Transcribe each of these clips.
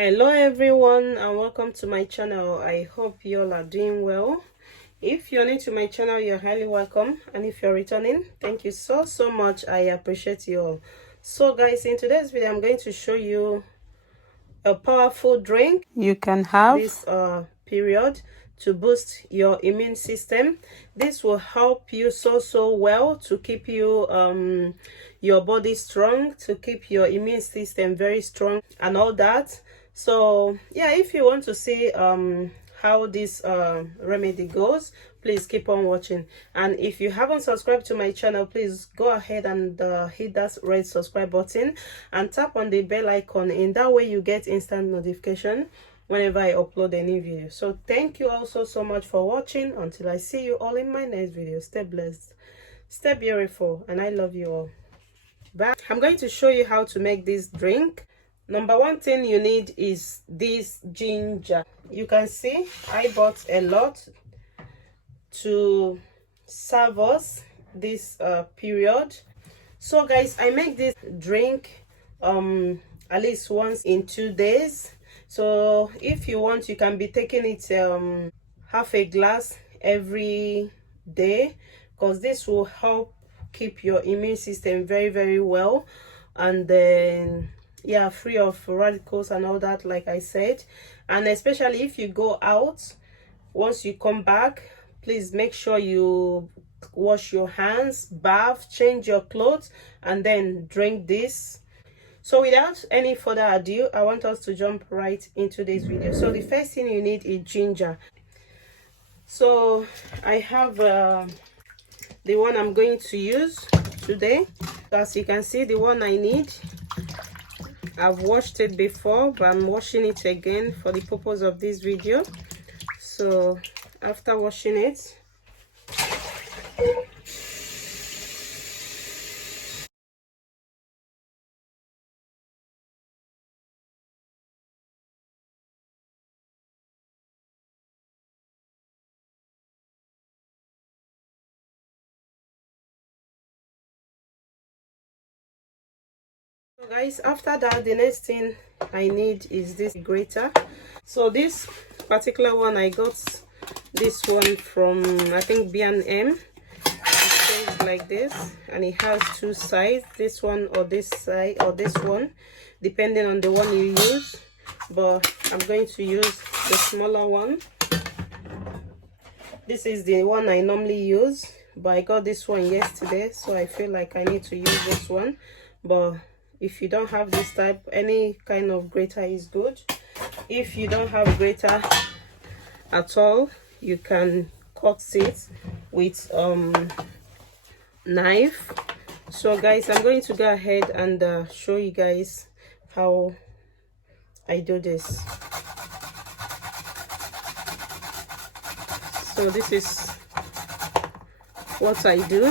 Hello everyone and welcome to my channel. I hope you all are doing well. If you're new to my channel, you're highly welcome, and if you're returning, thank you so much. I appreciate you all. So guys, in today's video I'm going to show you a powerful drink you can have this period to boost your immune system. This will help you so well to keep you your body strong, to keep your immune system very strong and all that. So yeah, if you want to see how this remedy goes, please keep on watching. And if you haven't subscribed to my channel, please go ahead and hit that red subscribe button and tap on the bell icon. In that way you get instant notification whenever I upload a new video. So thank you also so much for watching. Until I see you all in my next video, stay blessed, stay beautiful, and I love you all. Bye. I'm going to show you how to make this drink. Number one thing you need is this ginger. You can see I bought a lot to serve us this period. So guys, I make this drink at least once in 2 days. So if you want, you can be taking it half a glass every day, because this will help keep your immune system very well, and then yeah, free of radicals and all that, like I said. And especially if you go out, once you come back, please make sure you wash your hands, bath, change your clothes, and then drink this. So without any further ado, I want us to jump right into this video. So the first thing you need is ginger. So I have the one I'm going to use today. As you can see, the one I need, I've washed it before, but I'm washing it again for the purpose of this video. So after washing it, so guys, after that, the next thing I need is this grater. So this particular one, I got this one from, I think, B&M. It says like this, and it has two sides, this one or this side or this one, depending on the one you use, but I'm going to use the smaller one. This is the one I normally use, but I got this one yesterday, so I feel like I need to use this one. But if you don't have this type, any kind of grater is good. If you don't have grater at all, you can cut it with knife. So guys, I'm going to go ahead and show you guys how I do this. So this is what I do.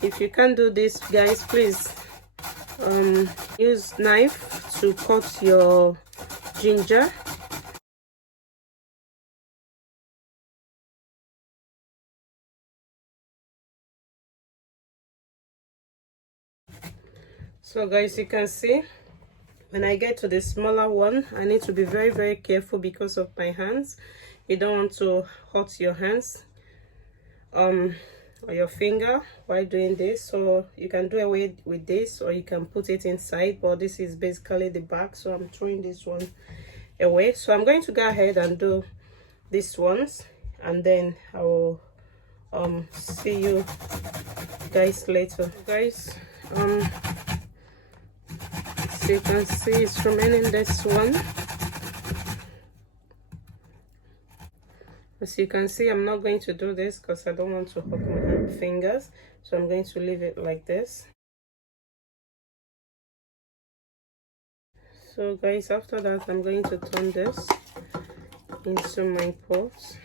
If you can't do this, guys, please use knife to cut your ginger. So guys, you can see when I get to the smaller one, I need to be very careful because of my hands. You don't want to hurt your hands or your finger while doing this. So you can do away with this, or you can put it inside, but this is basically the back, so I'm throwing this one away. So I'm going to go ahead and do these ones, and then I will see you guys later. Guys, so you can see it's remaining this one. As you can see, I'm not going to do this because I don't want to hurt my fingers, so I'm going to leave it like this. So guys, after that, I'm going to turn this into my pot,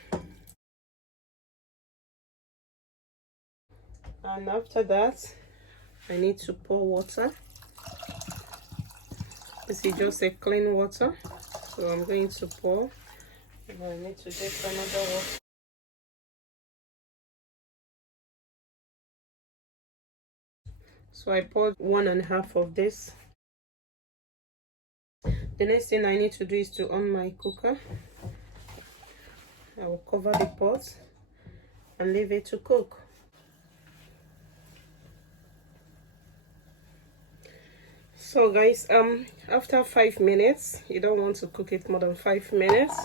and after that I need to pour water. This is just a clean water, so I'm going to pour. I need to get another water. So I poured 1.5 of this. The next thing I need to do is to on my cooker. I will cover the pot and leave it to cook. So guys, after 5 minutes, you don't want to cook it more than 5 minutes.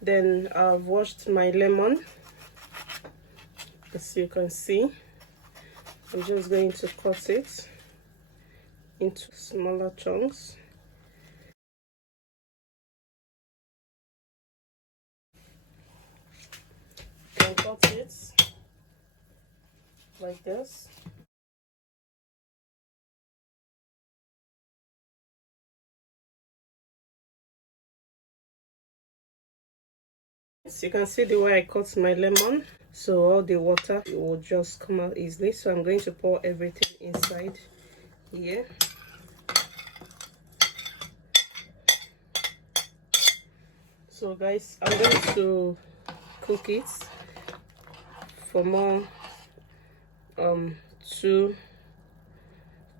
Then I've washed my lemon. As you can see, I'm just going to cut it into smaller chunks. You can cut it like this. So you can see the way I cut my lemon, so all the water will just come out easily. So I'm going to pour everything inside here. So guys, I'm going to cook it for more 2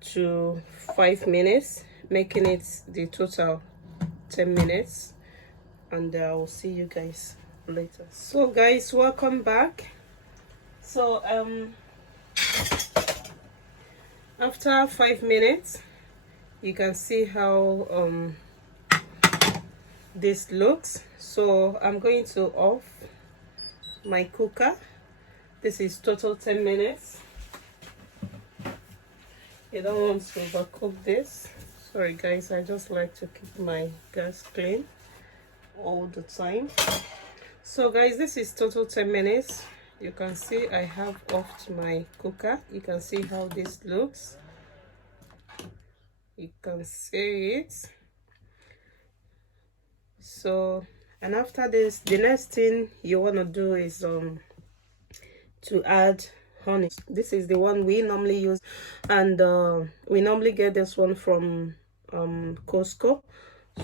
to 5 minutes, making it the total 10 minutes, and I will see you guys later. So guys, welcome back. So after 5 minutes, you can see how this looks. So I'm going to off my cooker. This is total 10 minutes. You don't want to overcook this. Sorry guys, I just like to keep my gas clean all the time. So guys, this is total 10 minutes. You can see I have offed my cooker. You can see how this looks. You can see it. So, and after this, the next thing you want to do is to add honey. This is the one we normally use, and we normally get this one from Costco.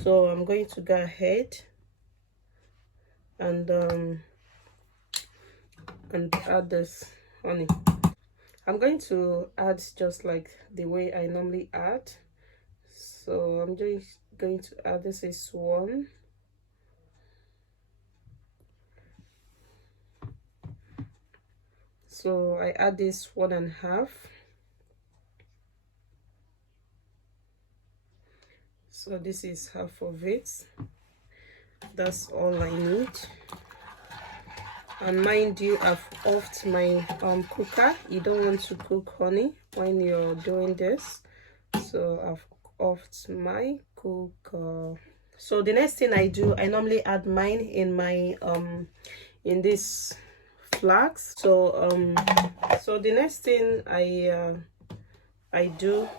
So I'm going to go ahead and add this honey. I'm going to add just like the way I normally add. So I'm just going to add, this is 1. So I add this 1.5. So this is half of it. That's all I need. And mind you, I've offed my cooker. You don't want to cook honey when you're doing this. So I've offed my cooker. So the next thing I do, I normally add mine in my in this flax. So so the next thing I do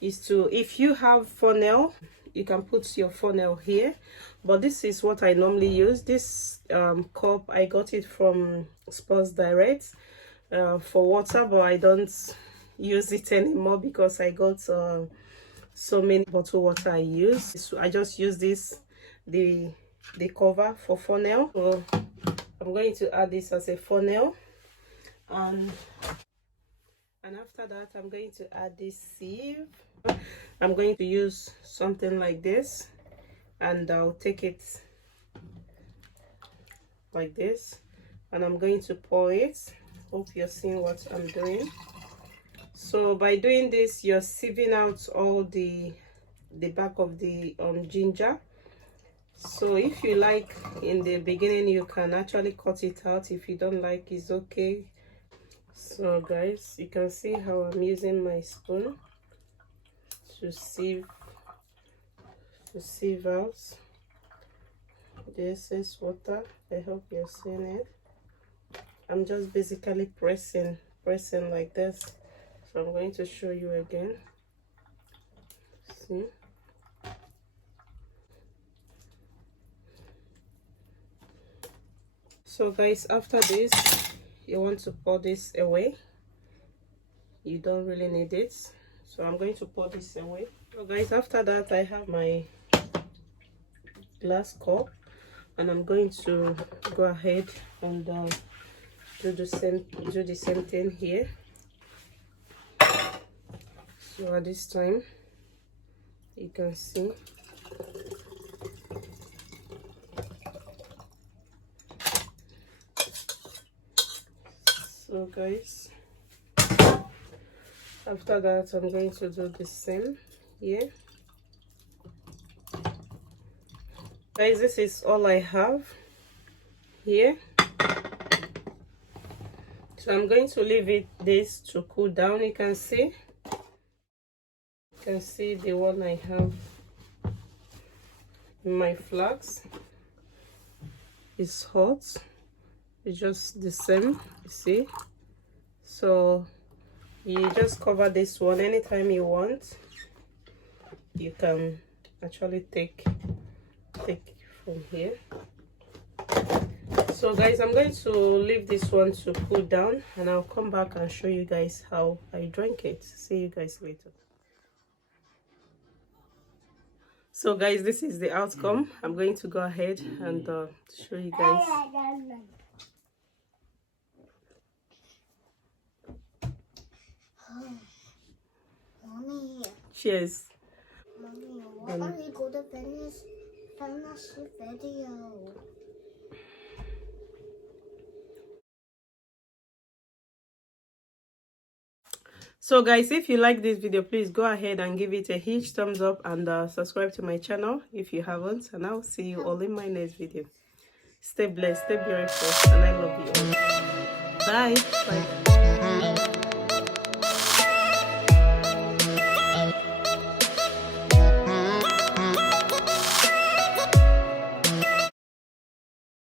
is to, if you have funnel, you can put your funnel here, but this is what I normally use. This cup, I got it from Sports Direct for water, but I don't use it anymore because I got so many bottled water I use. So I just use this, the cover for funnel. So I'm going to add this as a funnel, and after that I'm going to add this sieve. I'm going to use something like this, and I'll take it like this, and I'm going to pour it. Hope you're seeing what I'm doing. So by doing this, you're sieving out all the back of the ginger. So if you like, in the beginning you can actually cut it out. If you don't like, it's okay. So guys, you can see how I'm using my spoon to sieve out this is water. I hope you're seeing it. I'm just basically pressing like this. So I'm going to show you again. See? So guys, after this, you want to pour this away. You don't really need it, so I'm going to pour this away. So guys, after that, I have my glass cup, and I'm going to go ahead and do the same thing here. So at this time, you can see So guys, after that I'm going to do the same here. Guys, this is all I have here, so I'm going to leave this to cool down. You can see the one I have in my flax is hot. It's just the same, you see. So you just cover this one anytime you want. You can actually take from here. So guys, I'm going to leave this one to cool down, and I'll come back and show you guys how I drank it. See you guys later. So guys, this is the outcome. I'm going to go ahead and show you guys. Mommy. Cheers. Mommy, what are we going to finish the video? So guys, if you like this video, please go ahead and give it a huge thumbs up, and subscribe to my channel if you haven't, and I'll see you all in my next video. Stay blessed, stay beautiful, and I love you all. Bye.